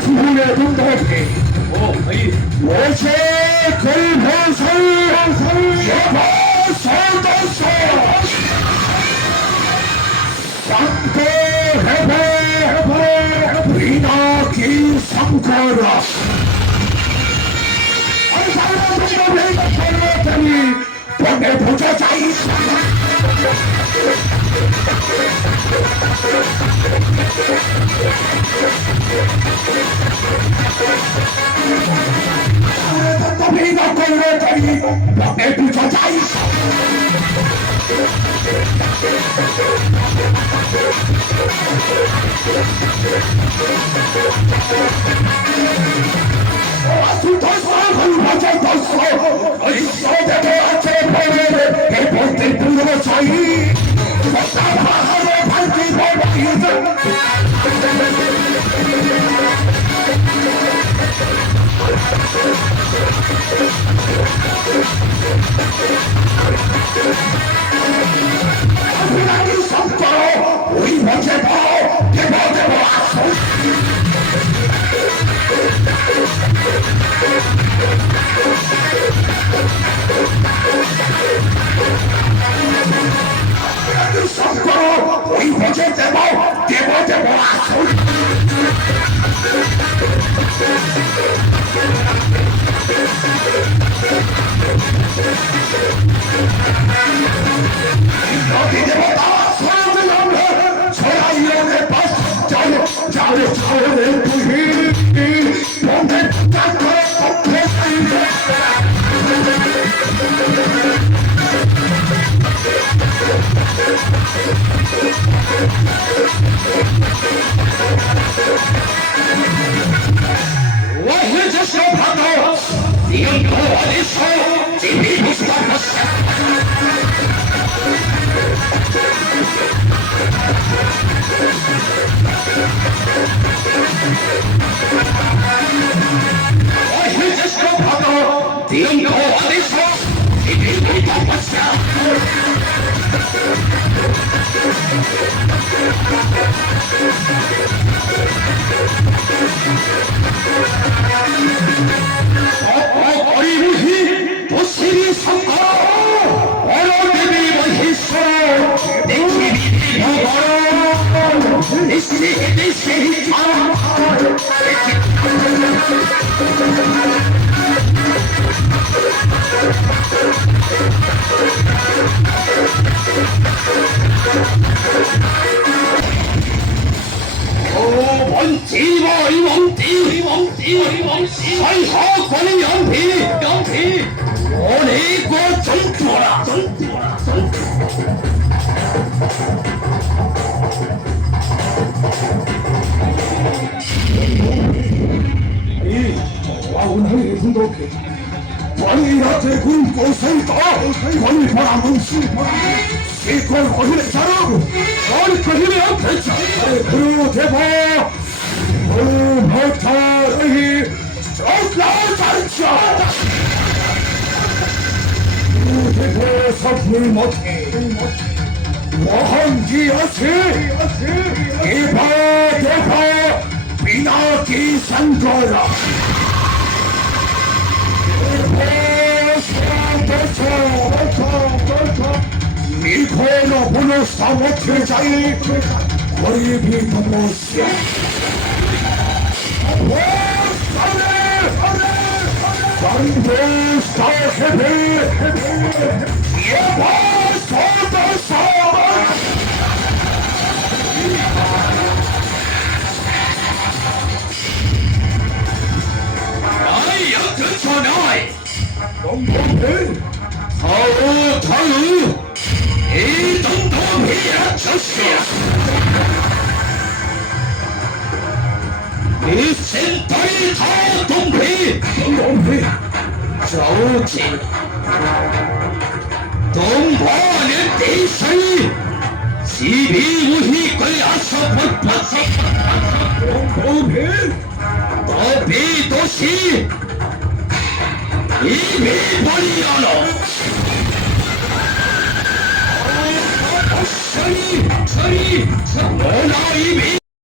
후에 동독해 모세 글보설 여보설도서 상대 해배 위나기 상거라 사람들이 내가 걸었더니 보내보자 자이사 내가 걸었더니 보내보자 자이사 술터서 걸어졌어 어디서 대한테 보내는 대본들 부르고 자이 답답하게 밝히 보내이들 아무나기 성과로 우리 먼저 봐오 대보대보 왔어 성과로 우리 먼저 대보대보 왔어 여기 대보다 사람들 없네 저야 이런데 버스 자료 자료의 부위 몸에 닦아 덮여我这小胖头，你用我的手，今天不算我下。我这小胖头，你用我的手，今天不算我下。어리무히 도시리 성공 어려움이 멋있어 내 힘이 되어버려 내 힘이 서서권의 연피 오래고 전투라 와운하게 분독해 왕이한테 굶고 서있다 왕이보라면 시권 어휘를 잘하고 어리고 힘이 없겠죠 그리고 대박 못하이 나오자르자 대포 선풀 못해 모험지어시 대파 비나기 산거라 미코노 보노 사모트자이 거리비 보모시야 Thunder Star Heavy! Yeah, Thunder Star! 아이, 여튼천하이! 동동필! 타우! 이 동동필이라 쳤시야! 이 센터의 타우 동필! 좋지 동포는 대서이 시비무히 걸려서 붙어서 동포는 도비도시 이미 버리어노 서리 너나 이미